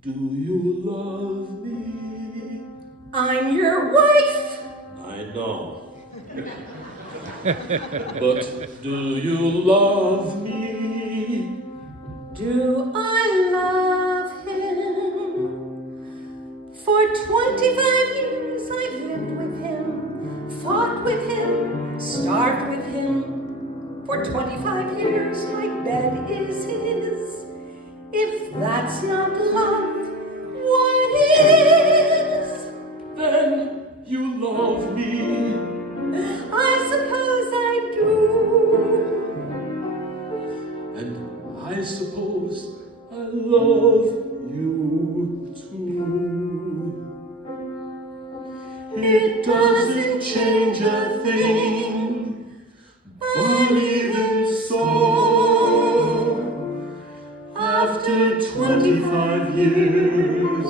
Do you love me? I'm your wife. I know. But do you love me? Do I love him? For 25 years I've lived with him, fought with him, starved with him. For 25 years my bed is his. If that's not love, what is? Then you love me. I suppose I do. And I suppose I love you too. It doesn't change a thing, but even so, after 25 years,